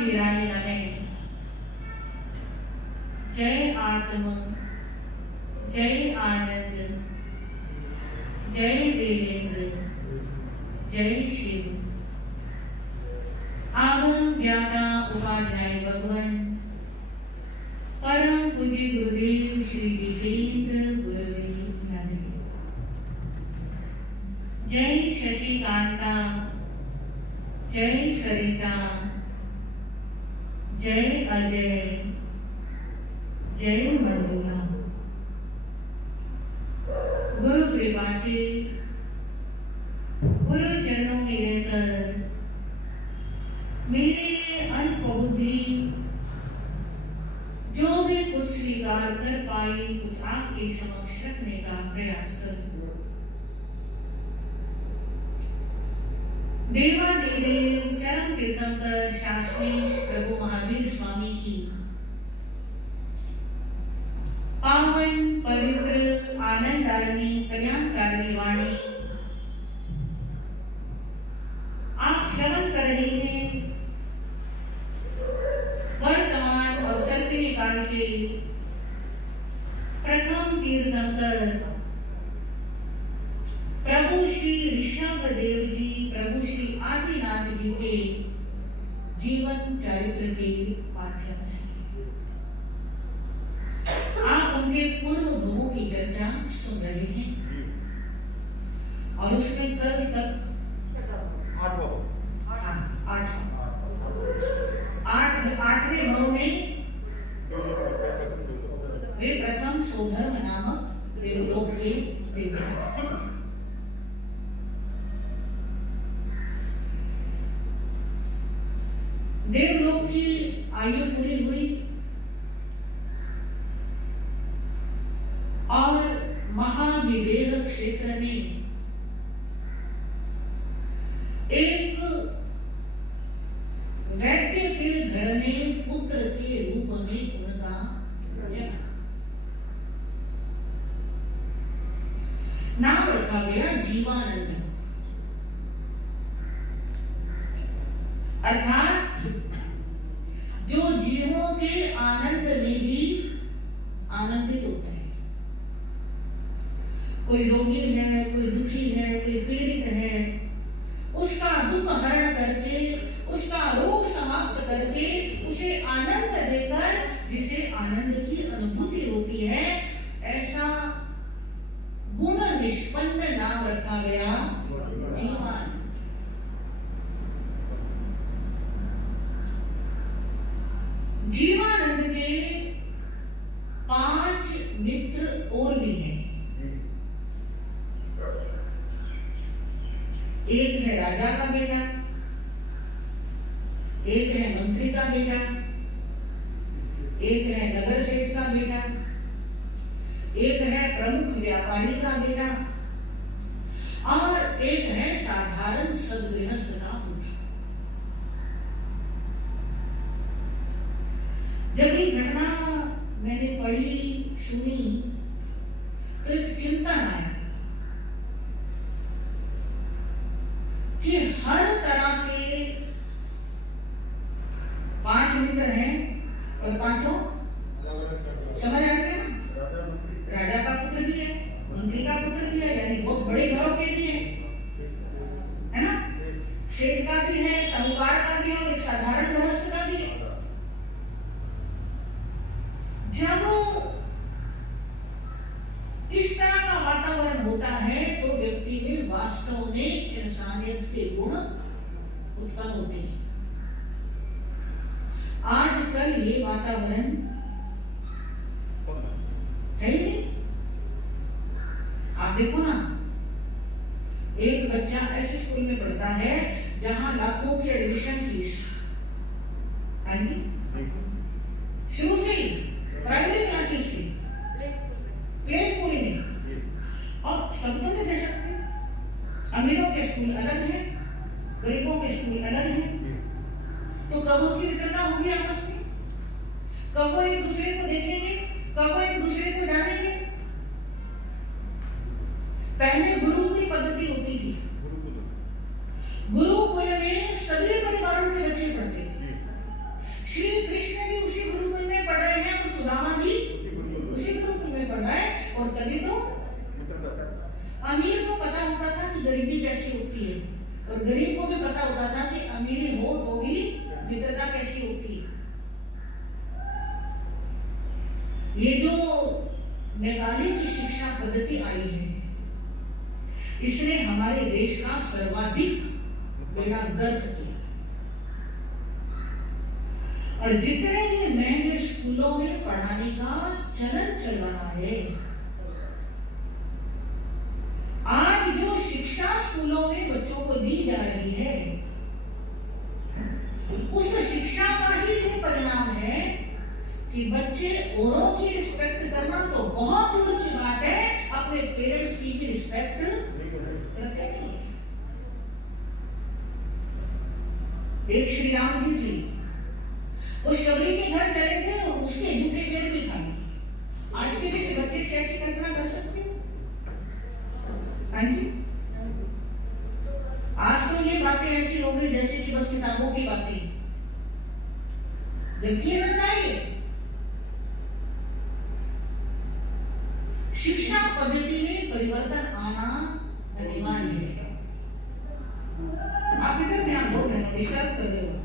महावीराय नमः। जय आत्म, जय आनंद, जय देवेंद्र, जय शिव। आगम ज्ञाता उपाध्याय भगवान परम पूज्य गुरुदेव श्री जितेंद्र गुरुवे नमः। जय शशिकांता, जय सरिता, जय अजय, जय मंजुला। गुरु कृपा से गुरु चरणों में रहकर मेरे अल्पबुद्धि जो भी कुछ स्वीकार कर पाई कुछ आपके समक्ष रखने का प्रयास करूं। देवादिदेव चरम तीर्थंकर शाश्वीश प्रभु महावीर स्वामी की पावन पवित्र आनंदारणी कल्याणकारिणी वाणी आप श्रवण कर रहे हैं। वर्तमान और सर्पिणी काल के प्रथम तीर्थंकर प्रभु श्री ऋषभ देव जी, प्रभु श्री आदिनाथ जी के जीवन चरित्र के माध्यम से आप उनके पूर्व भवों की चर्चा सुन रहे हैं और उसमें कल तक आठवें भव में वे प्रथम सोधर्म नामक देवलोक के देवता। देवलोक की आयु पूरी हुई और महाविदेह क्षेत्र में एक वैद्य के घर में पुत्र के रूप में उनका जन्म। नाम रखा गया जीवानंद, अर्थात जो जीवों के आनंद में ही आनंदित होता है। कोई रोगी है, कोई दुखी है, कोई पीड़ित है, उसका दुख हरण करके, उसका रोग समाप्त करके, उसे आनंद देकर जिसे आनंद की अनुभूति होती है, ऐसा गुण निष्पन्न नाम रखा गया जीवानंद। जीवानंद के 5 मित्र और भी हैं। एक है राजा का बेटा, एक है मंत्री का बेटा, एक है नगर सेठ का बेटा, एक है प्रमुख व्यापारी का बेटा और एक है साधारण सद्गृहस्थ का पुत्र। जब ये घटना मैंने पढ़ी सुनी तो एक चिंता आया कि हर तरह के 5 मित्र हैं और पांचों समझ आ गया। राजा का पुत्र भी है, मंत्री का पुत्र भी है, यानी बहुत बड़े घरों के भी है ना। सेठ का भी है, साहूकार का भी है और एक साधारण गृहस्थ का भी है। जब इस तरह का वातावरण होता है तो व्यक्ति में वास्तव में इंसानियत के गुण उत्पन्न होते हैं। आजकल ये वातावरण है ही नहीं। आप देखो ना, एक बच्चा ऐसे स्कूल में पढ़ता है जहां लाखों की एडमिशन फीस आएगी शुरू से ही, प्राइमरी क्लासेस से प्ले स्कूल में। और सब तो नहीं दे सकते। अमीरों के स्कूल अलग है, गरीबों के स्कूल अलग है। तो कब उनकी वितरणा होगी आपस में? कब वो एक दूसरे को देखेंगे? कब वो एक दूसरे को जानेंगे? पहले गुरु की पद्धति होती थी। गुरुकुल में सभी परिवारों के बच्चे पढ़ते थे। और गरीब को भी पता होता था कि अमीरी हो तो भी मित्रता कैसी होती है। ये जो मेघालय की शिक्षा पद्धति आई है, इसने हमारे देश का सर्वाधिक बेड़ा गर्क किया। और जितने ये महंगे स्कूलों में पढ़ाने का चलन चल रहा है, आज जो शिक्षा स्कूलों में बच्चों को दी जा रही है, उस शिक्षा का ही ये परिणाम है कि बच्चे औरों की रिस्पेक्ट करना तो बहुत दूर की बात है, अपने पेरेंट्स की भी रिस्पेक्ट करते नहीं। एक श्री राम जी थे, वो शबरी के घर चले थे और उसके जूते पैर भी खाए। आज के किसी बच्चे से ऐसी कल्पना कर सकते हो? हाँ जी, आज तो ये बातें ऐसी हो गई जैसे कि बस किताबों की बातें, जबकि ये सच्चाई है। शिक्षा पद्धति में परिवर्तन आना अनिवार्य है। आप इधर ध्यान दो, मैं डिस्टर्ब कर रहे हो।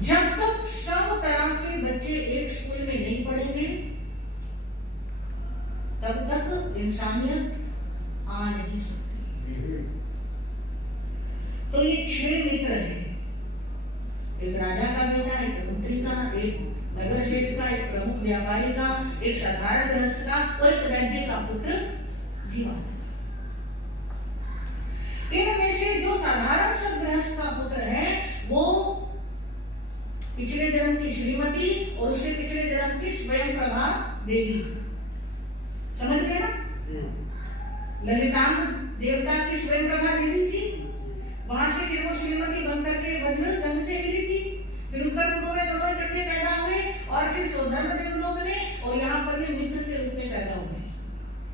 जब तक सब तरह के बच्चे एक स्कूल में नहीं पढ़ेंगे, तब तक इंसानियत आ नहीं सकती। तो ये 6 मित्र हैं, एक राजा का बेटा, एक मंत्री का, एक नगर सेठ का, एक प्रमुख व्यापारी का, एक साधारण गृहस्थ का और एक वैद्य का पुत्र जीवन। इनमें से जो साधारण सा गृहस्थ का पुत्र है, वो पिछले जन्म की श्रीमती और उससे पिछले जन्म की स्वयं प्रभा देवी, समझ गए ना? ललितांग देवता की स्वयं प्रभा देवी थी। वहां से फिर वो श्रीमती बनकर के वज्र जन्म से मिली थी। फिर उत्तर पूर्व में दोनों इकट्ठे पैदा हुए और फिर सौधर्म देवलोक में, और यहाँ पर ये मित्र के रूप में पैदा हुए।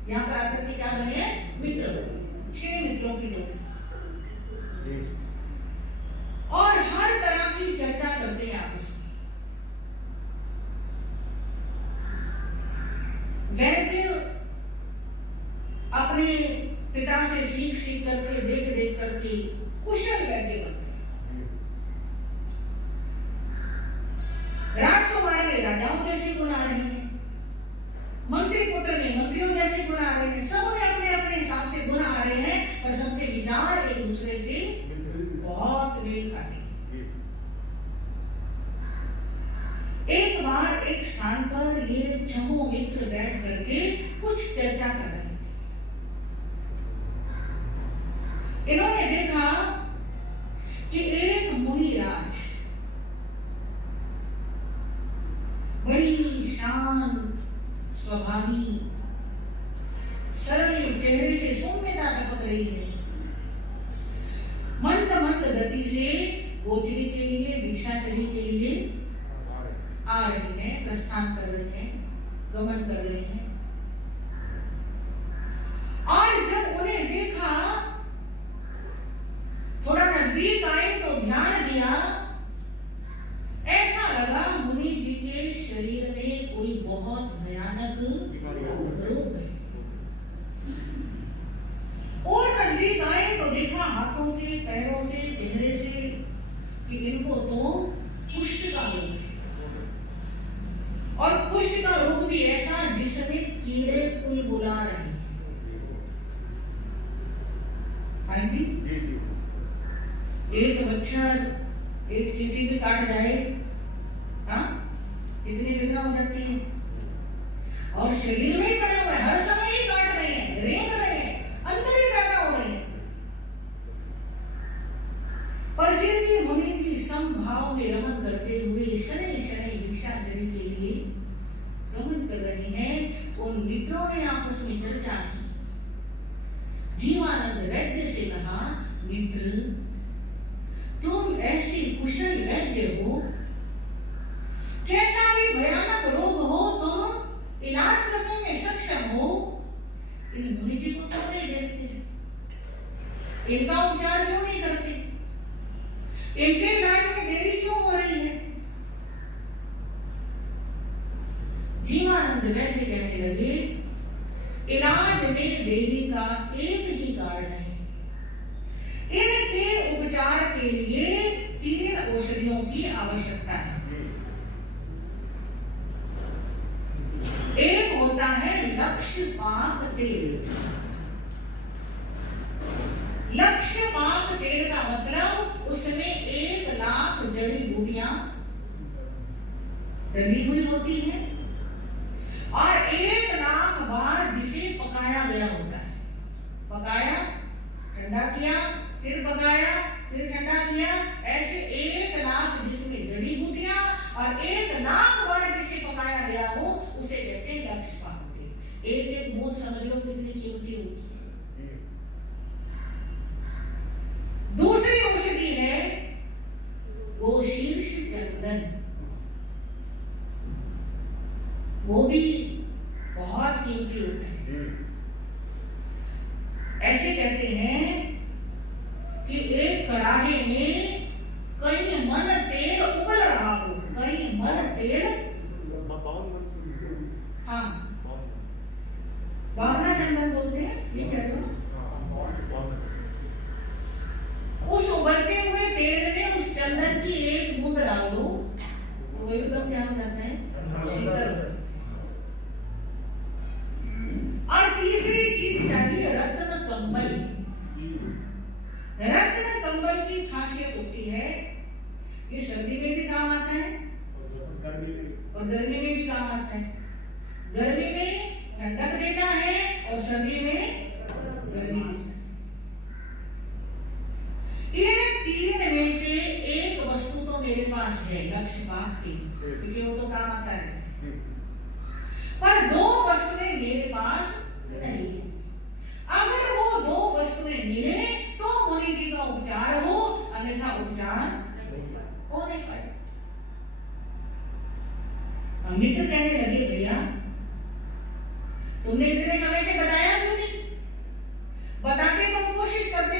यहाँ पर आकर के क्या बने? मित्र बने। 6 मित्रों की टोली, और हर तरह की चर्चा करते हैं आपस में। वैद्य अपने पिता से सीख करके, देख करके कुशल वैद्य बनते हैं। राजकुमार ने राजाओं जैसे गुण आ रहे हैं, मंत्री पुत्र ने मंत्रियों जैसे गुण आ रहे हैं। सब में अपने अपने हिसाब से गुण आ रहे हैं, और सबके विचार एक दूसरे से बहुत मेल खाते हैं। एक बार एक स्थान पर ये छहों मित्र बैठ करके कुछ चर्चा कर रहे थे। इन्होंने देखा कि एक मुनिराज बड़ी शांत स्वभावी, सरल चेहरे से सौम्यता टपक रही है। मंद मंद गति से गोचरी के लिए, भिक्षाचरी के लिए आ रही है, प्रस्थान कर रही है, गमन कर रही है। और जब उन्हें देखा, थोड़ा नजदीक आए तो ध्यान दिया, ऐसा लगा मुनि जी के शरीर में कोई बहुत भयानक रोग है। और नजदीक आए तो देखा हाथों से, पैरों से, चेहरे से कि इनको तो कुष्ठ का रोग है, और कुष्ठ का रोग भी ऐसा जिसमें कीड़े बुलबुला रहे हैं। हाँ जी, एक मच्छर एक चींटी भी काट जाए, हाँ, कितनी वेदना हो जाती है। और शरीर में ही पड़े हुए हर समय ही काट रहे हैं, रेंग रहे हैं, अंदर ही पैदा हो रहे हैं। पर फिर भी मुनि जी समभाव में रमन करते हुए शनै शनै भिक्षाचरी के लिए गमन कर रहे हैं। उन मित्रों ने आपस में चर्चा की। जीवानंद वैद्य से कहा, मित्र, तुम ऐसे कुशल वैद्य हो, कैसा भी भयानक रोग हो तुम इलाज करने में सक्षम हो, इन मुनि जी को क्यों नहीं देखते? इनका उपचार क्यों नहीं करते? इनके इलाज में देरी क्यों हो रही है? जीवानंद लगे, इलाज में देरी का एक ही कारण है। इनके उपचार के लिए 3 औषधियों की आवश्यकता है। एक होता है लक्ष्यपाक तेल। लक्ष्यपाक तेल का मतलब उसमें 1 लाख जड़ी बूटियां डली हुई होती है और 1 लाख बार जिसे पकाया गया होता है। पकाया, ठंडा किया, फिर पकाया, फिर ठंडा किया, ऐसे 1 लाख जिसमें जड़ी बूटियां और 1 लाख बार जिसे पकाया गया हो उसे कहते हैं लक्ष्यपाक तेल। एक बूंद समझ लो कितनी कीमती होगी। दूसरी औषधि है वो शीर्ष चंदन। वो भी बहुत कीमती होता है। ऐसे कहते हैं कि एक कड़ाहे में कई मन तेल उबल रहा हो, कई मन तेल, हाँ बावना चंदन बोलते हैं, ये कह लो। उस उबलते हुए तेल में उस चंदन की 1 बूंद डाल दो तो वो एकदम क्या हो जाता है, शीतल। और तीसरी चीज चाहिए रत्न कंबल। रत्न कंबल की खासियत होती है ये सर्दी में भी काम आता है और गर्मी में भी काम आता है। गर्मी में ठंडक देता है और सर्दी में गर्मी। इन 3 में से एक वस्तु तो मेरे पास है लक्ष्यपाक की, क्योंकि वो तो काम आता है, पर 2 वस्तुएं मेरे पास नहीं है। अगर वो 2 वस्तुएं मिले तो मुनि जी का उपचार हो, अन्यथा उपचार हो नहीं पाए। हम मित्र कहने लगे भैया तुमने इतने समय से बताया क्यों नहीं? बताते तो कोशिश करते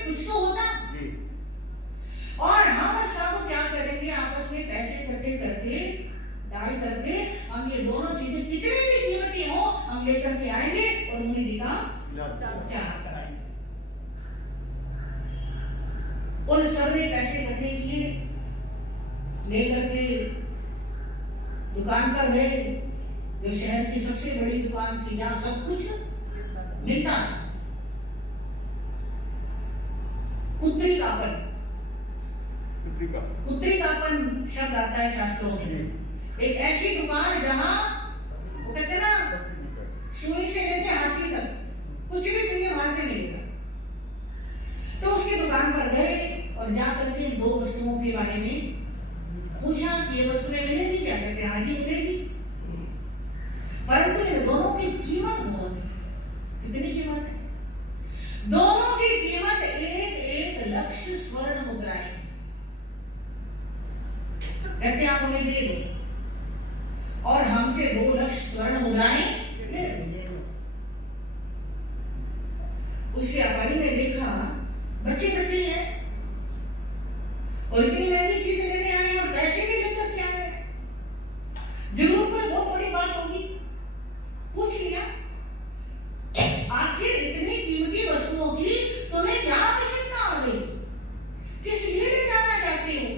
कुछ तो होता। और हम सब क्या करेंगे, आपस में पैसे इकट्ठे करके डाल करके हम ये दोनों चीजें कितनी भी कीमती हो हम लेकर के आएंगे और मुनि जी का उपचार कराएंगे। उन सब ने पैसे इकट्ठे किए, लेकर के दुकान पर गए, जो शहर की सबसे बड़ी दुकान थी जहां सब कुछ मिलता है। पुत्री कापन शब्द आता है शास्त्रों में। एक ऐसी दुकान जहां वो कहते हैं ना सुई से लेके हाथी तक कुछ भी चाहिए वहां से मिलेगा। तो उसकी दुकान पर गए और जाकर के 2 वस्तुओं के बारे में पूछा कि ये वस्तुएं मिलेगी क्या? कहते हैं हाँ जी मिलेगी, परंतु इन दोनों की कीमत बहुत है। कितनी कीमत है? दोनों की कीमत 1 लाख स्वर्ण मुद्राएं। कहते आप हमें दे दो और हमसे 2 लाख स्वर्ण मुद्राएं ले लो। उस व्यापारी ने देखा बच्चे हैं और इतनी महंगी चीजें लेने आए और पैसे भी लेकर क्या है, जरूर कोई बहुत बड़ी बात होगी। पूछ लिया आखिर इतनी कीमती वस्तुओं की तुम्हें क्या आवश्यकता आ गई, किस लिए ले जाना चाहते हो?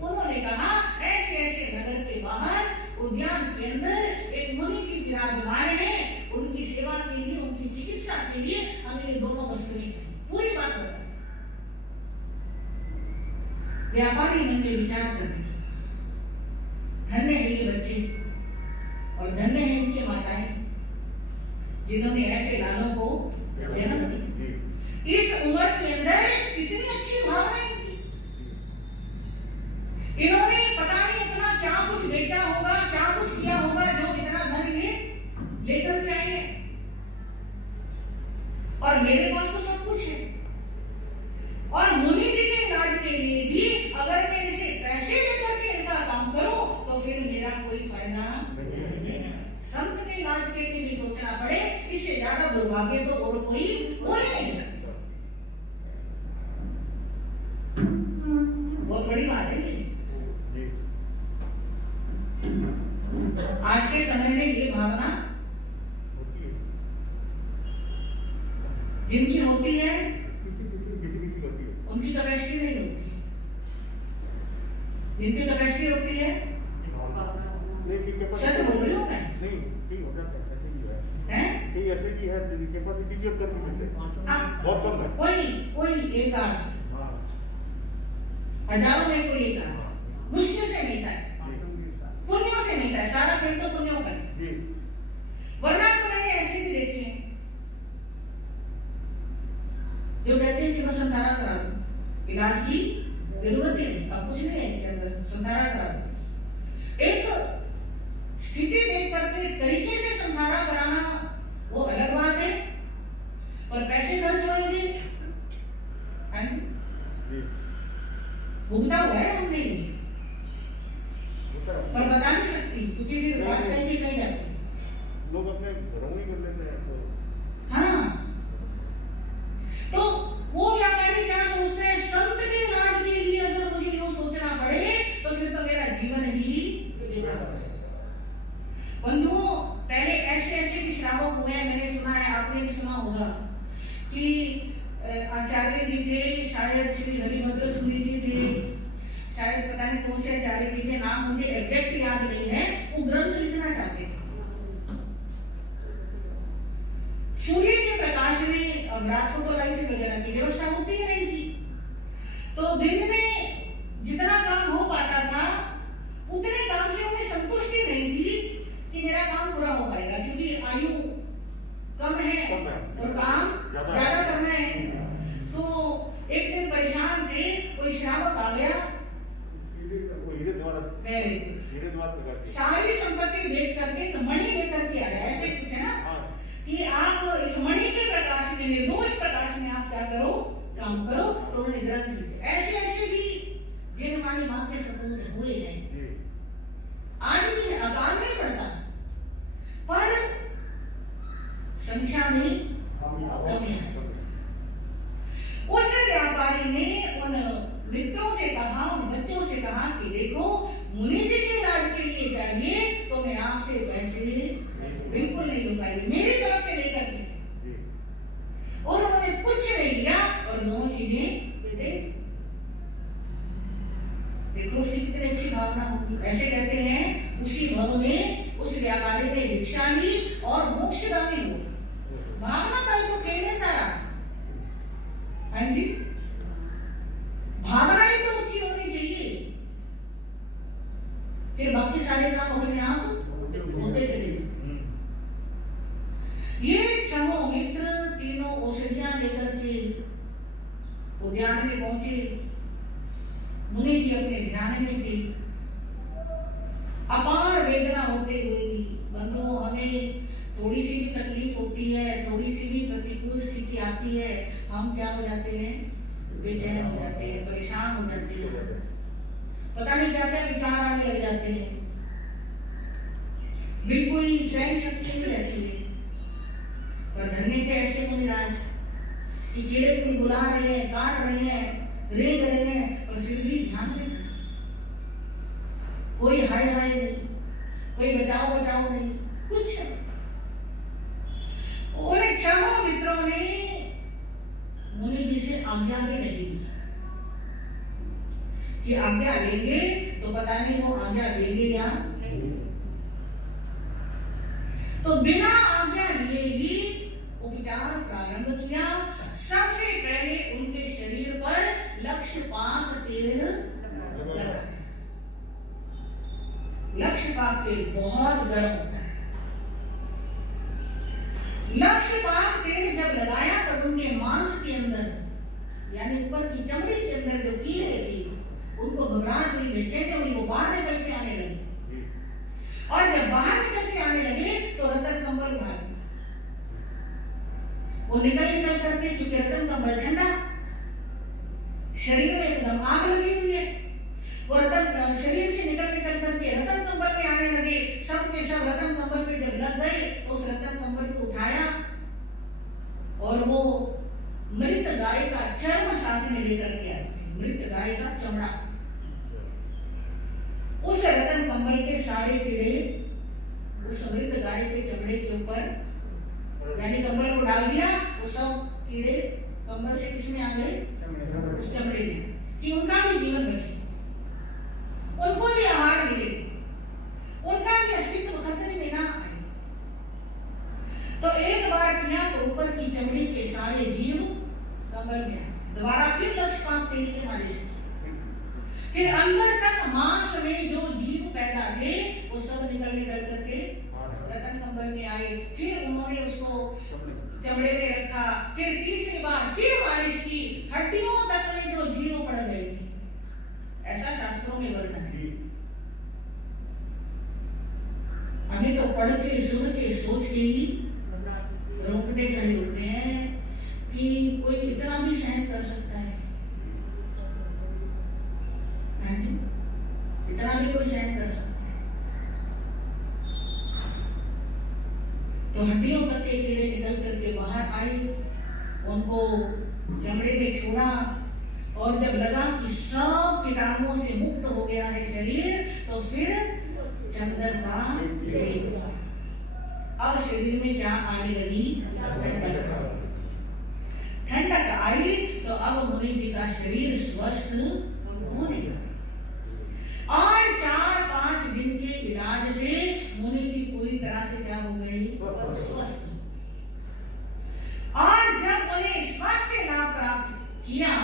उन्होंने कहा ऐसे नगर के बाहर उद्यान के अंदर एक मुनि जी विराजमान है, उनकी सेवा के लिए, उनकी चिकित्सा के लिए हमें ये दोनों वस्तुएं चाहिए। पूरी बात बता। व्यापारी मन में विचार करने, धन्य है ये बच्चे और धन्य है उनकी माताएं जिन्होंने ऐसे लालों को जन्म दिया। इस उम्र के अंदर कितनी अच्छी भावनाएं थी। इन्होंने पता नहीं इतना क्या कुछ बेचा होगा, क्या कुछ किया होगा जो इतना धन ये लेकर के आए हैं। और मेरे पास तो सब कुछ है और मुनि जी के इलाज के लिए भी अगर मैं इसे पैसे लेकर के इनका काम करूं तो फिर मेरा कोई फायदा नहीं। संत के इलाज के लिए भी सोचना पड़े, इससे ज्यादा दुर्भाग्य तो और कोई हो ही नहीं सकता। बहुत बड़ी बात है ये। आज के समय में ये भावना जिनकी होती है किसी उनकी कैपेसिटी नहीं होती, जिनकी कैपेसिटी होती है। सच बोल रही हूँ मैं। नहीं हो जाता है, ऐसे ही है। हैं? नहीं ऐसे ही है, कैपेसिटी की अब तक मिलते हैं बहुत कम है। कोई एक आध, हाँ हजारों में कोई एक आध मुश्किल से मिलता है, पुण्यों से मिलता है। सारा खेल तो पुण्यों का है, वरना तो नहीं ऐसे भी देखते हैं जो कहते हैं कि बस संधारा करा दो, इलाज की जरूरत ही नहीं, अब कुछ नहीं है इनके अंदर, संधारा करा दो। एक स्थिति देख करके तरीके से संधारा कराना वो अलग बात है, पर पैसे खर्च होंगे, भुगता हुआ है हमने भी, पर बता नहीं सकती क्योंकि फिर बात कहीं भी कहीं जाती, लोग अपने घरों में कर लेते हैं तो। हाँ, तो वो व्यापारी क्या सोचते हैं, संत के इलाज के लिए अगर मुझे यूं सोचना पड़े तो फिर तो मेरा जीवन ही बंधुओं, पहले ऐसे ऐसे भी श्रावक हुए हैं, मैंने सुना है, आपने भी सुना होगा कि आचार्य जी थे, शायद श्री हरिभद्र सूरी जी थे, शायद पता नहीं कौन से आचार्य जी थे, नाम मुझे एग्जैक्ट याद नहीं है, वो ग्रंथ लिखना चाहते थे। सूर्य के प्रकाश में, अब रात को तो लाइट वगैरह की व्यवस्था होती ही नहीं थी, तो दिन में जितना काम हो पाता था उतने काम से उन्हें संतुष्टि नहीं थी कि मेरा काम पूरा हो पाएगा, क्योंकि आयु कम है और काम ज्यादा करना है। तो एक दिन परेशान थे, कोई श्रावक आ गया, सारी संपत्ति बेच करके तो मणि लेकर के आया, ऐसे कुछ है ना कि आप इस मणि के प्रकाश में, निर्दोष प्रकाश में आप क्या करो, काम करो। तो उन्होंने ग्रंथ लिखे। ऐसे ऐसे भी जिन हमारी मां के सपूत हुए हैं, आज भी अकाल नहीं पड़ता, पर संख्या में कमी है। उस व्यापारी ने उन मित्रों से कहा, उन बच्चों से कहा कि देखो, मुनि जी के इलाज के लिए चाहिए तो मैं आपसे पैसे बिल्कुल नहीं लुटाएगी, मेरी तरफ से लेकर के। और उन्होंने कुछ नहीं दिया और दोनों चीजें दे। देखो उसकी कितनी अच्छी भावना होगी। ऐसे कहते हैं उसी भव में उस व्यापारी ने दीक्षा ली और मोक्षगामी हो। भावना का तो खेल है सारा। हाँ जी, भावना ही तो अच्छी होनी चाहिए, फिर बाकी सारे काम अपने आप होते चले। ये छह मित्र तीनों औषधियां लेकर के उद्यान में पहुंचे। मुनि जी अपने ध्यान में थे, अपार वेदना होते हुए भी। बंधुओं, हमें थोड़ी सी भी तकलीफ होती है, थोड़ी सी भी प्रतिकूल स्थिति आती है, हम क्या हो जाते हैं, बेचैन हो जाते हैं, परेशान हो जाते हैं, पता नहीं क्या क्या विचार आने लग जाते हैं, बिल्कुल सहन शक्ति नहीं रहती है। पर धन्य थे ऐसे मुनिराज कि कीड़े को बुला रहे हैं, काट रहे हैं, रेंग रहे हैं, पर फिर भी ध्यान नहीं, कोई हाय हाय नहीं, कोई बचाओ बचाओ नहीं, कुछ। उन छह मित्रों ने मुनि जी से आज्ञा भी नहीं दी कि आज्ञा लेंगे तो पता नहीं वो आज्ञा लेंगे या नहीं। तो बिना आज्ञा लिए ही उपचार प्रारंभ किया। सबसे पहले उनके शरीर पर लक्षपात तेल लगाया। लक्षपात तेल बहुत गर्म होता है। लक्षपात तेल जब लगाया तब उनके मांस के अंदर, यानी ऊपर की चमड़ी के अंदर जो कीड़े थे, उनको घबराहट हुई, बेचैनी हुई, वो बाहर निकल के आने लगे। और जब बाहर निकल के आने लगे तो रतन कंबल उठा लिया। वो निकल करके, क्योंकि रतन कंबल ठंडा, शरीर में एकदम आग लगी हुई है, वो रतन शरीर से निकल करके रतन कंबल में आने लगे। सब के सब रतन कंबल पे जब लग गए तो उस रतन कंबल को उठाया और वो मृत गाय का चर्म साथ में लेकर के आए थे। मृत गाय का चमड़ा, उस रतन कंबल के सारे कीड़े उस मृत गाय के चमड़े के ऊपर यानी कंबल को डाल दिया, वो सब कीड़े कंबल से किसमें आ गए? उस चमड़े में, कि उनका भी जीवन बचे, उनको भी आहार मिले, उनका भी अस्तित्व खतरे में ना आए। तो एक बार किया तो ऊपर की चमड़ी के सारे जीव कंबल में आए। दोबारा फिर लक्ष्य पाप तेल के मारे से, फिर अंदर तक मांस में जो जीव पैदा थे वो सब निकल करके रतन कंबल में आए। फिर उन्होंने उसको चमड़े में रखा, फिर तीसरी बार फिर बारिश की, हड्डियों तक में जो जीव पड़ गए थे, ऐसा शास्त्रों में वर्णन है। अभी तो पढ़ के सुन के सोच के ही रोंगटे खड़े होते हैं कि कोई इतना भी सहन कर सकता है? इतना भी कोई सहन कर सकता है? तो हड्डियों तक के कीड़े निकल करके बाहर आए, उनको चमड़े में छोड़ा, और जब लगा कि सब कीटाणुओं से मुक्त हो गया है शरीर, तो फिर चंदन का लेप। अब शरीर में क्या आने लगी? ठंडक आई। तो अब मुनि जी का शरीर स्वस्थ होने लगा, और 4-5 दिन के इलाज से मुनि जी पूरी तरह से क्या हो गए? स्वस्थ। और जब उन्हें स्वास्थ्य लाभ प्राप्त किया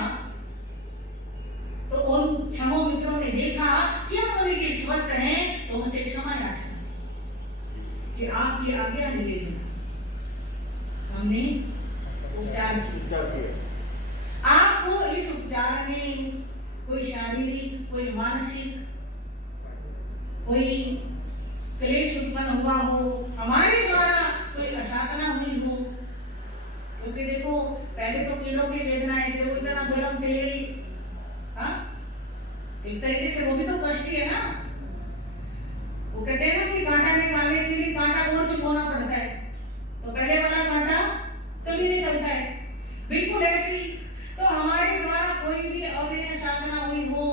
तो उन क्षमो मित्रों ने देखा कि मुनि जी स्वस्थ हैं, तो उनसे क्षमा याचना कि आपकी आज्ञा मिलेगी, हमने उपचार किया। आपको इस उपचार में कोई शारीरिक, कोई मानसिक, कोई क्लेश उत्पन्न हुआ हो, हमारे द्वारा कोई असाधना हुई हो, क्योंकि देखो पहले तो कीड़ों की वेदनाएं थी, वो इतना गर्म तेल, हाँ, एक तरीके से वो भी तो कष्ट ही है ना। वो कहते हैं ना कि कांटा निकालने के लिए कांटा और चुभोना पड़ता है, तो पहले वाला कांटा तभी निकलता है। बिल्कुल ऐसी तो हमारे द्वारा कोई भी अव्यय साधना हुई हो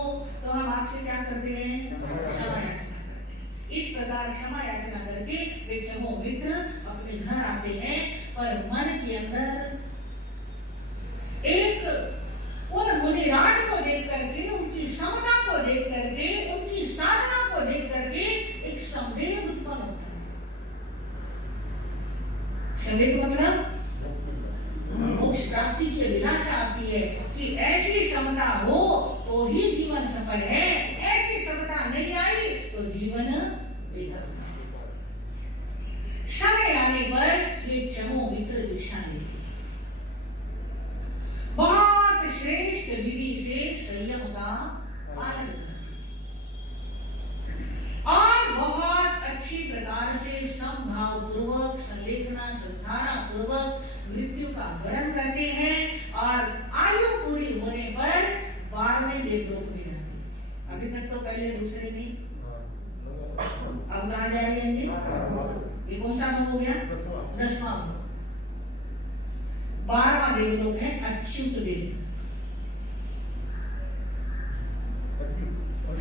तो हम आपसे क्या करते हैं? क्षमा याचना करते हैं। इस प्रकार क्षमा याचना करके वे क्षमो मित्र अपने घर आते हैं, पर मन के अंदर एक उन मुनिराज को देख करके, उनकी समता को देख करके, उनकी साधना को देख करके एक संवेग उत्पन्न होता है। संवेग मतलब मोक्ष प्राप्ति की अभिलाषा आती है कि ऐसी समता हो तो ही जीवन सफल है, ऐसी समता नहीं आई तो जीवन बेकार है। समय आने पर ये क्षमो मित्र दीक्षा लेते, बहुत श्रेष्ठ विधि से संयम का पालन करते, और बहुत अच्छी प्रकार से समभाव पूर्वक, संलेखना संधारा पूर्वक मृत्यु का वरण करते हैं, और आयु पूरी होने पर 12वें देवलोक में जाते हैं। अभी तक तो पहले दूसरे नहीं, अब कहाँ जा रहे हैं? ये कौन सा हो गया? 10वां। 12वां देवलोक है अच्युत देव।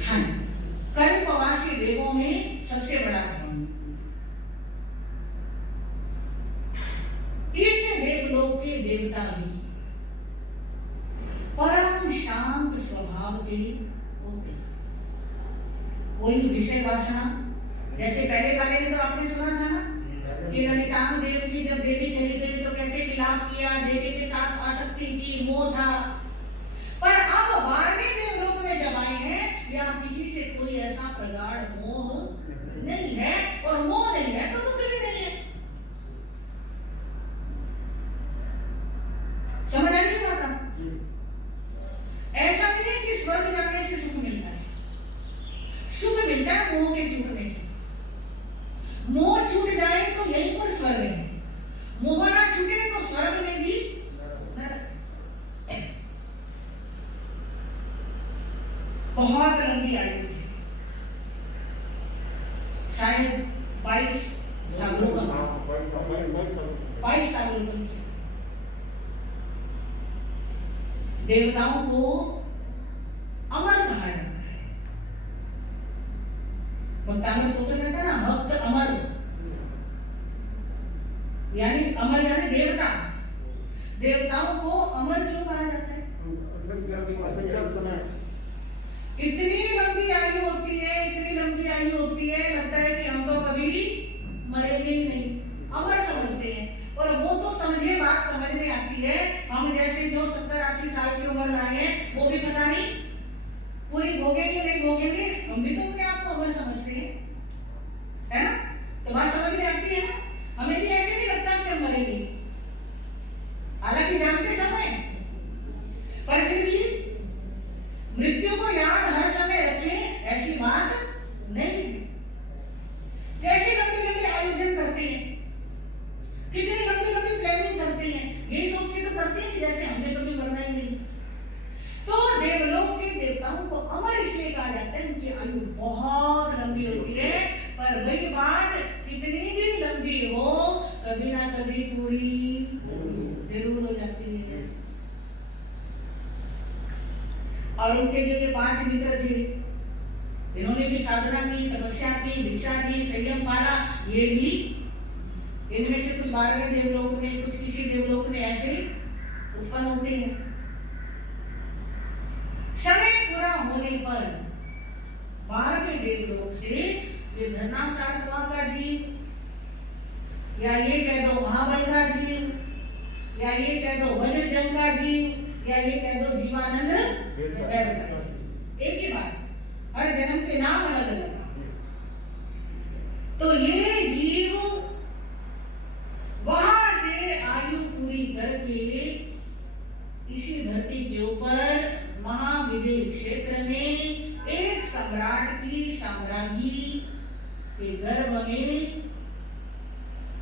हाँ, कल्पवासी देवों में सबसे बड़ा है। इस देवलोक के देवता भी परम शांत स्वभाव के होते, कोई विषय वासना, जैसे पहले वाले में तो आपने सुना था ना कि ललितांग देव की जब देवी चली गई तो कैसे विलाप किया, देवी के साथ आसक्ति की, मोह था। पर अब 12वें देवलोक में जब आए हैं, यहाँ किसी से कोई ऐसा प्रगाढ़ मोह नहीं है, और मोह नहीं है तो दुख भी नहीं है। समझ आ नहीं आता? ऐसा नहीं है कि स्वर्ग जाने से सुख मिलता है, सुख मिलता है मोह के छूटने से। मोह छूट जाए तो यहीं पर स्वर्ग है, मोह ना छूटे तो स्वर्ग में भी नरक। बहुत लंबी आयु है, शायद 22 सालों का, 22 सालों तक की। देवताओं को अमर कहा जाता है। भक्तानुस्तोत्र कहता है ना, भक्त अमर, यानी अमर देवताओं को अमर क्यों कहा जाता है? इतनी लंबी आयु होती है, इतनी लंबी आयु होती है, लगता है कि हम तो कभी मरेंगे ही नहीं, अमर समझते हैं। और वो तो समझे, बात समझ में आती है। हम जैसे जो 70-80 साल की उम्र लाए हैं, वो भी पता नहीं पूरी भोगेंगे नहीं भोगेंगे, हम भी तो अपने आप को अमर समझते हैं, है ना? तो बात समझ में आती है ना? हमें भी ऐसे नहीं लगता कि हम मरेंगे, हालांकि जानते समय, पर फिर भी मृत्यु को याद हर समय रखें, ऐसी बात नहीं है। कैसे लंबी लंबी आयोजन करते हैं, कितनी लंबी लंबी प्लानिंग करते हैं, यही सोच के तो करते हैं कि जैसे हमने कभी मरना ही नहीं। तो देवलोक के देवताओं को अमर इसलिए कहा जाता है, उनकी आयु बहुत लंबी होती है। पर वही बात कितनी भी लंबी हो, कभी ना कभी पूरी जरूर हो जाती है। और उनके जो ये 5 मित्र थे, इन्होंने भी साधना की, तपस्या की, दीक्षा की, संयम पाला। ये भी इनमें से कुछ 12वें देवलोक में, कुछ किसी देवलोक में ऐसे उत्पन्न होते हैं। समय पूरा होने पर 12वें देवलोक से ये धर्नासार्थवा जीव, या ये कह दो महाबल का जीव, या ये कह दो वज्रजम का जीव, या ये कह दो जीवानंद का जीव, एक ही बात, हर जन्म के नाम अलग अलग। तो ये जीव वहां से आयु पूरी करके इसी धरती के ऊपर महाविदेह क्षेत्र में एक सम्राट की साम्राज्ञी के गर्भ में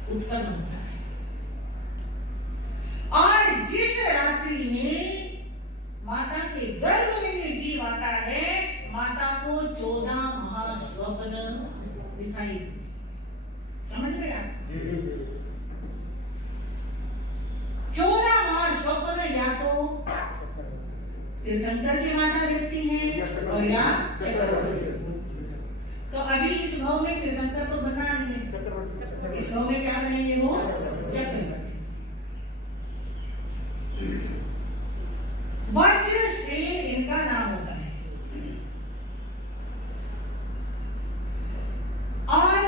उत्पन्न होता है। और जिस रात्रि में माता के गर्भ में ये जीव आता है, माता को 14 महास्वप्न दिखाई देते। समझ गए आप? 14 महास्वप्न या तो तीर्थंकर की माता देखती हैं और या चक्रवर्ती। तो अभी इस भाव में तीर्थंकर तो बनना नहीं है, इस भाव में क्या बनेंगे वो? चक्रवर्ती। वज्रसेन इनका नाम होता है। और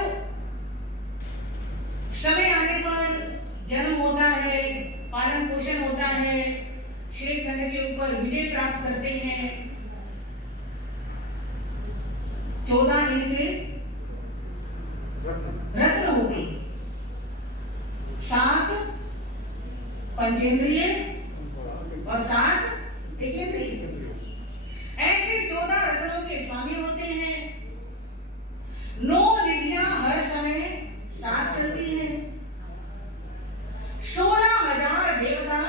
समय आने पर जन्म होता है, पालन पोषण होता है, 6 खंड के ऊपर विजय प्राप्त करते हैं। 14 इनके रत्न होते, 7 पंचेंद्रिय और 7 एकेंद्रिय। ऐसे 14 रत्नों के स्वामी होते हैं। 9 निधियां हर समय साथ चलती हैं। 16,000 देवता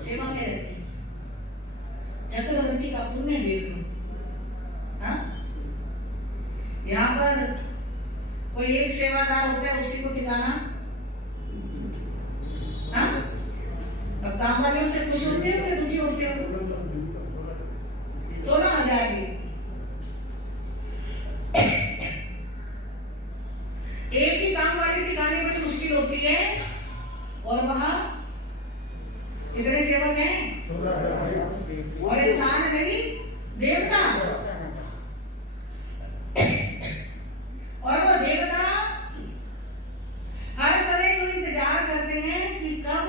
सेवा में रहते हैं। चक्रवर्ती का पुण्य देख लो। यहाँ पर कोई एक सेवादार होता है, उसी को ठिकाना। अब काम वाले से खुश होते हो या दुखी होते हो? 16,000 की एक ही काम वाले ठिकाने बड़ी मुश्किल होती है, और वहां कितने सेवक हैं? और इंसान नहीं, देवता। और वो देवता हर समय जो इंतजार करते हैं कि कब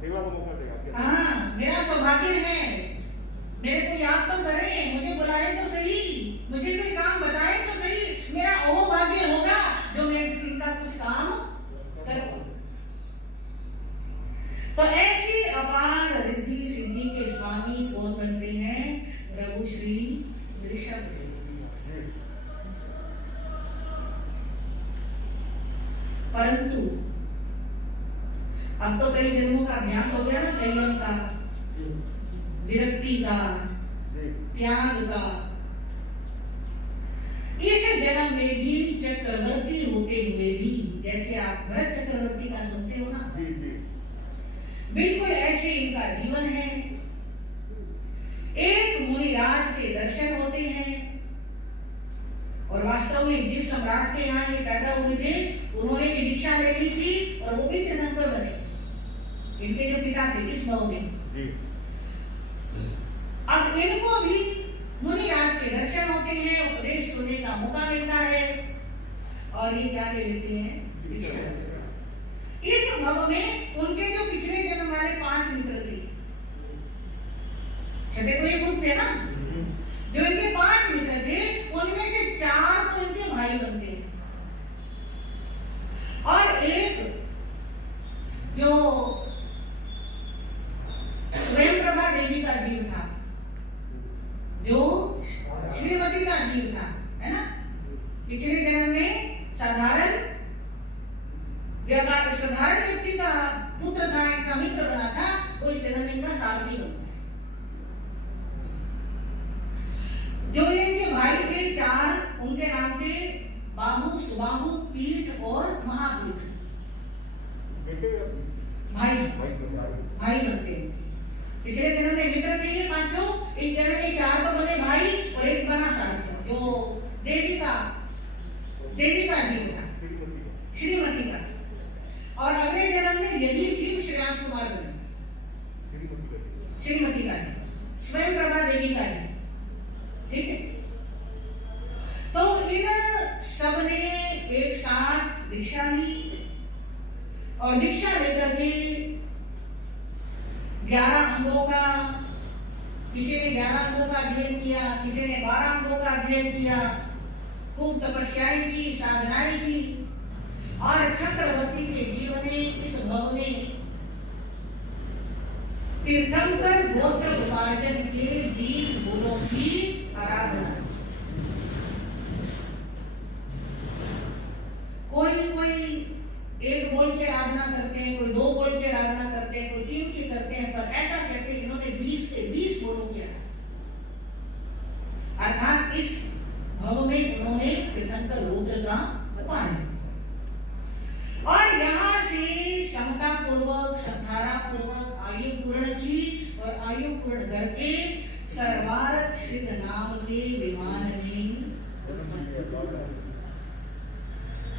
सेवा को मौका देगा। हाँ, मेरा सौभाग्य है, मेरे को याद तो करें, मुझे बुलाए तो सही, मुझे कोई काम बताए तो सही, मेरा अहोभाग्य होगा जो मैं इनका कुछ काम करूं। तो ऐसी अपार रिद्धि सिद्धि के स्वामी कौन बनते हैं? प्रभु श्री ऋषभ। परंतु अब तो कई जन्मों का अभ्यास हो गया ना, संयम का, विरक्ति का, त्याग का। इस जन्म में भी चक्रवर्ती होते हुए भी, जैसे आप भरत चक्रवर्ती का सुनते हो ना, बिल्कुल ऐसे इनका जीवन है। एक मुनिराज के दर्शन होते हैं। और वास्तव में जिस सम्राट के यहाँ ये पैदा हुए थे, उन्होंने भी दीक्षा ले ली थी इनके जो पिता थे इस भाव में। अब इनको भी मुनिराज के दर्शन होते हैं, उपदेश सुनने का मौका मिलता है और ये क्या ले लेते हैं, दीक्षा। इस भव में उनके जो पिछले जन्म वाले 5 मित्र थे, छठे तो ये खुद थे ना, जो इनके 5 मित्र थे उनमें से 4 तो इनके भाई बनते हैं और एक जो स्वयं प्रभा देवी का जीव था, जो श्रीमती का जीव था, है ना, पिछले जन्म में साधारण व्यक्ति का पुत्र था, इनका मित्र बना था, वो इस जन्म में इनका सारथी बनता है। जो इनके भाई थे 4, उनके नाम थे बाहु, सुबाहु, पीठ और महापीठ। भाई बनते हैं। पिछले जन्म में मित्र थे ये 5, इस जन्म में 4 तो बने भाई और एक बना सारथी, जो देवी का जीव था, श्रीमती का। और अगले जन्म में यही जीव श्रेयांश कुमार बने, श्रीमती का जीव, स्वयं प्रभा देवी का जीव। ठीक है, तो इन सबने एक साथ दीक्षा ली और दीक्षा लेकर के 11 अंगों का, किसी ने 11 अंगों का अध्ययन किया, किसी ने 12 अंगों का अध्ययन किया, खूब तपस्याएं की, साधनाएं की और चक्रवर्ती के जीवन में इस भव में तीर्थंकर गोत्र उपार्जन के 20 बोलों की आराधना। कोई 1 बोल के आराधना करते हैं, कोई 2 बोल के आराधना करते हैं, कोई 3 की करते हैं, पर ऐसा कहते हैं इन्होंने 20 बोलों की अर्थात इस भव में उन्होंने तीर्थंकर गोत्र का उपार्जन और यहाँ से समता पूर्वक, सद्धारा पूर्वक आयु पूर्ण की और आयु पूर्ण करके सर्वार्थ सिद्ध नाम के विमान में,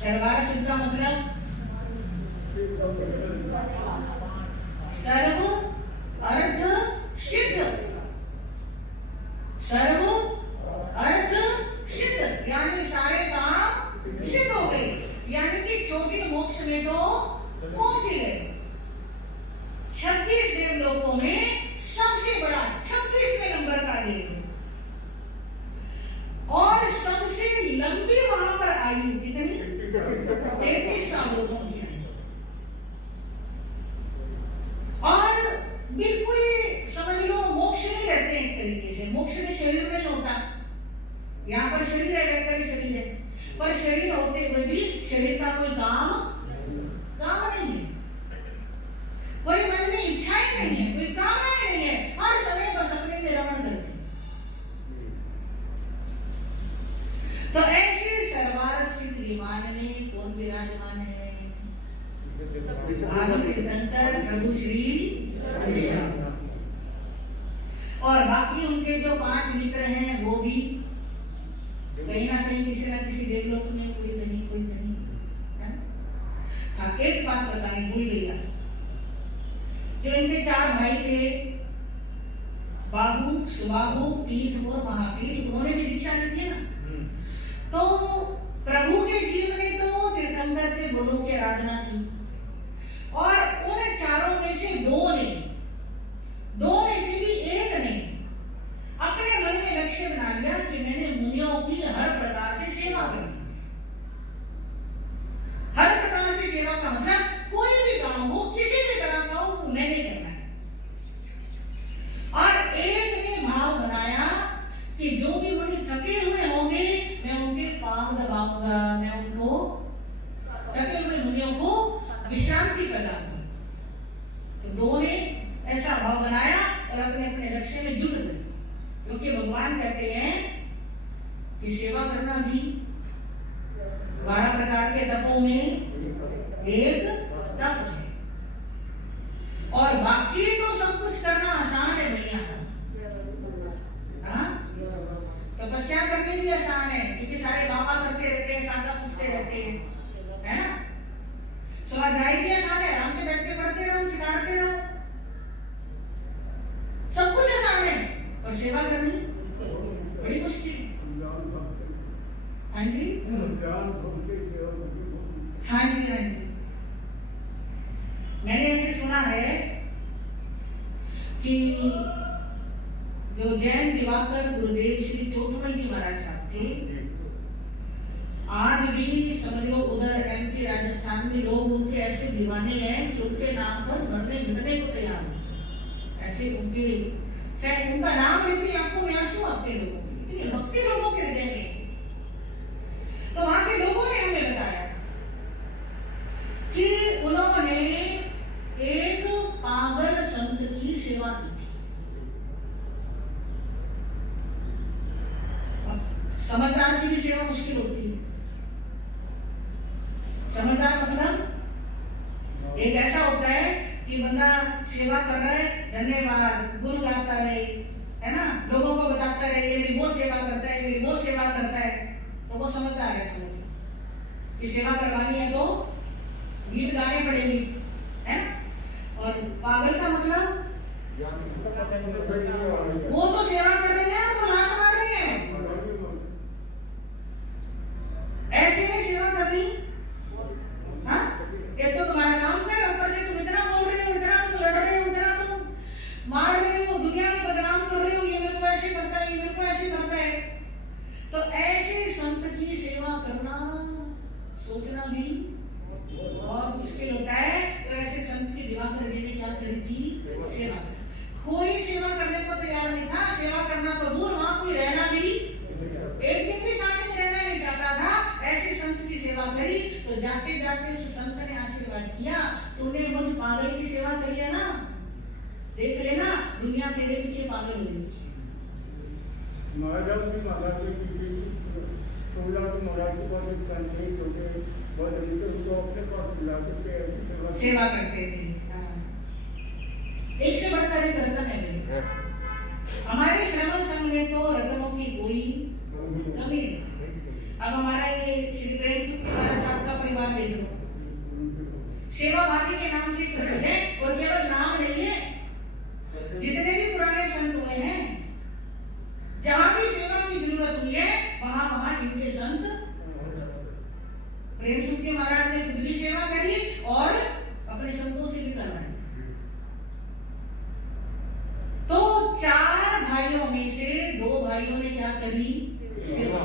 सर्वार्थ सिद्ध का मतलब सर्व अर्थ सिद्ध, सर्व अर्थ सिद्ध यानी सारे काम सिद्ध हो गए, यानी कि छोटी मोक्ष में तो पहुंच गए। 26 देवलोकों में सबसे बड़ा 26वें नंबर का देव और सबसे लंबी वहां पर आयु कितनी, 33 सालों की आयु और बिल्कुल समझ लो मोक्ष में रहते हैं। एक तरीके से मोक्ष में शरीर नहीं होता, यहाँ पर शरीर है, शरीर है, पर शरीर होते हुए भी शरीर का कोई काम नहीं है, कोई मन में इच्छा ही नहीं है, कोई काम नहीं है, हर समय बस अपने में रमण करते हैं। तो ऐसे सर्वार्थ सिद्ध विमान में कौन विराजमान है, आदि तीर्थंकर प्रभु श्री कृष्ण और बाकी उनके जो 5 मित्र हैं वो भी कहीं ना कहीं किसी ना किसी देवलोक में, कोई कहीं है? हाँ, एक बात बतानी भूल गई, जो इनके 4 भाई थे बाहु, सुबाहु, पीठ और महापीठ, उन्होंने भी दीक्षा ली थी ना। तो प्रभु के जीव ने तो तीर्थंकर के गुरु की आराधना की और उन 4 में से 2 में से भी एक ने अपने मन में लक्ष्य बना लिया कि मैंने मुनियों की हर प्रकार से सेवा करनी। हर प्रकार से सेवा का मतलब कोई भी काम हो, किसी भी तरह का हो, मैंने करना है। और एक ने भाव बनाया कि जो भी मुनि थके हुए होंगे मैं उनके पांव दबाऊंगा, मैं उनको थके हुए मुनियों को विश्रांति प्रदान करूंगा। तो 2 ने ऐसा भाव बनाया और अपने अपने लक्ष्य में जुट गए, क्योंकि भगवान कहते हैं कि सेवा करना भी 12 प्रकार के तपों में एक तप है और बाकी तो सब कुछ करना आसान है भैया। तपस्या करनी भी आसान है क्योंकि सारे बाबा करते रहते हैं, सादा पूछते रहते हैं, है ना। स्वाध्याय भी आसान है, आराम से बैठ के पढ़ते रहो, चितारते रहो, सेवा करनी बड़ी मुश्किल है। हाँ जी, हाँ जी, हाँ जी। मैंने ऐसे सुना है कि जो जैन दिवाकर गुरुदेव श्री चोथमल जी महाराज साहब थे, आज भी समझ लो उधर एमपी राजस्थान में लोग उनके ऐसे दीवाने हैं कि उनके नाम पर मरने मिटने को तैयार होते, ऐसे उनका नाम लेते आपको आंसू आते लोगों की, इतनी भक्ति लोगों के हृदय में। तो वहां के लोगों ने हमें बताया कि उन्होंने एक पागल संत की सेवा की थी। समझदार की भी सेवा मुश्किल होती है। समझदार मतलब एक ऐसा होता है कि बंदा सेवा कर रहा है, धन्यवाद गुण गाता रहे, है ना, लोगों को बताता रहे ये मेरी वो सेवा करता है, मेरी वो सेवा करता है, तो वो समझदार है। समझ कि सेवा करवानी है तो गीत गाने पड़ेंगे, है। और पागल का मतलब वो तो सेवा कर रहे हैं, वो लात मार रहे हैं, ऐसे में सेवा करनी। हाँ, एक तो तुम्हारा काम है, ऊपर से तुम इतना बोल रहे हो, इतना तुम लड़ रहे हो, इतना तुम मार रहे हो, दुनिया में बदनाम कर रहे हो, ये मेरे को ऐसे करता है, ये मेरे को ऐसे करता है। तो ऐसे संत की सेवा करना सोचना भी बहुत मुश्किल होता है। तो ऐसे संत की दिवाकर जी ने क्या करी थी? सेवा। कोई सेवा करने को तैयार नहीं था, सेवा करना तो दूर, वहां कोई रहना भी एक दिन भी साथ में रहना नहीं चाहता था। ऐसे संत की सेवा करी तो जाते जाते उस संत ने आशीर्वाद किया, तुमने मुझ पागल की सेवा करी है ना, देख लेना दुनिया तेरे पीछे पागल हो गई। महाराज जी महाराज सेवा करते थे। एक से बढ़कर एक रतन है। हमारे श्रमण संघ में तो रतनों की कोई कमी नहीं। अब हमारा ये श्री प्रेम सुख साहब का परिवार देख लो, सेवा भावी के नाम से प्रसिद्ध है, और केवल नाम नहीं है, जितने भी पुराने संत हुए हैं, जहां भी सेवा की जरूरत हुई है वहां वहां इनके संत। प्रेम सुख जी महाराज ने खुद भी सेवा करी और अपने संतों से भी करवाई। तो 4 भाइयों में से 2 भाइयों ने क्या करी? सेवा।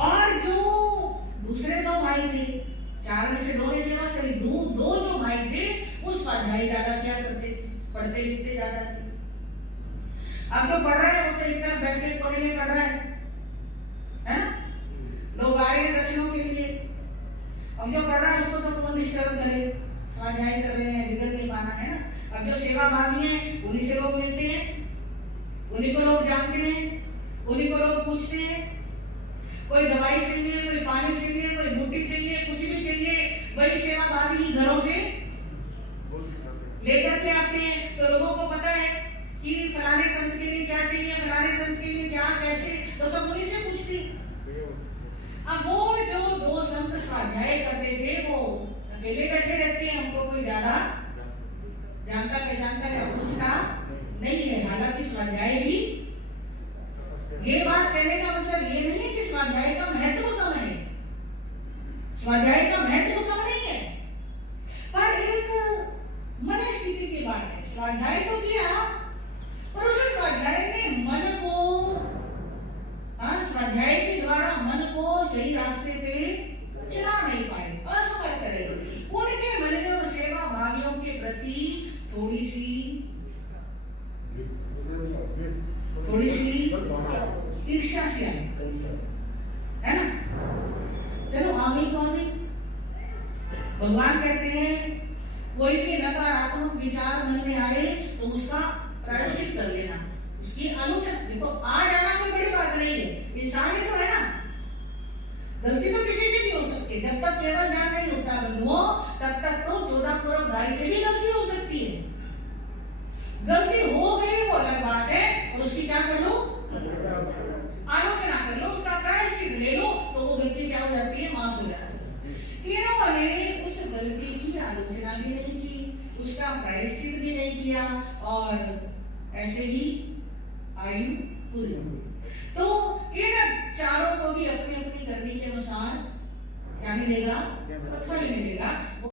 और जो दूसरे 2 भाई थे, 4 में से 2 ने सेवा करी, 2 जो भाई थे वो स्वाध्याय ज्यादा क्या करते थे, पढ़ते लिखते ज्यादा थे। अब जो पढ़ रहा है वो तो एक तरफ बैठ के कोने में पढ़ रहा है ना, लोग आ रहे हैं दर्शनों के लिए। अब जो पढ़ रहा है उसको तो कौन डिस्टर्ब करे, स्वाध्याय कर रहे हैं, बिगड़ नहीं पाना, है ना। अब जो सेवा भावी है उन्हीं से लोग मिलते हैं, उन्हीं को लोग जानते हैं, उन्हीं को लोग पूछते हैं। कोई दवाई चाहिए, कोई पानी चाहिए, कोई बूटी चाहिए, कुछ भी चाहिए, वही सेवा भावी घरों से लेकर के आते हैं। तो लोगों को पता है कि फलाने संत के लिए क्या चाहिए, फलाने संत के लिए क्या, कैसे, तो सब उन्हीं से पूछती। अब वो जो 2 संत स्वाध्याय करते थे वो अकेले बैठे रहते हैं, हमको कोई ज्यादा जानता पहचानता है पूछता नहीं है। हालांकि स्वाध्याय भी, ये बात कहने का मतलब ये नहीं है कि स्वाध्याय का महत्व कम है, स्वाध्याय का महत्व कम नहीं है, पर एक मनस्थिति की बात है। स्वाध्याय तो किया पर उस स्वाध्याय ने मन को, स्वाध्याय के द्वारा मन को सही रास्ते पे चला नहीं पाए, असमर्थ रहे। उनके मन में सेवा भावियों के प्रति थोड़ी सी ईर्ष्या सी आई, है ना। चलो आ गई तो आ गई। भगवान कहते हैं कोई भी नकारात्मक विचार मन में आए तो उसका प्रायश्चित कर लेना, उसकी आलोचना। देखो आ जाना कोई बड़ी बात नहीं है, इंसान ही तो है ना, गलती तो किसी से भी हो सकती है। जब तक केवल ज्ञान नहीं होता बंधुओं, तब तक तो 14 करोड़ गाय से भी गलती हो सकती है। गलती हो गई वो अलग बात है, और उसकी क्या कर लो? आलोचना कर लो, उसका प्रायश्चित ले लो, तो वो गलती क्या हो जाती है? माफ हो जाती है। इन्होंने उस गलती की आलोचना भी नहीं की, उसका प्रायश्चित भी नहीं किया, और ऐसे ही आयु पूरी हुई। तो इन चारों को भी अपनी अपनी करनी के अनुसार क्या मिलेगा? फल मिलेगा।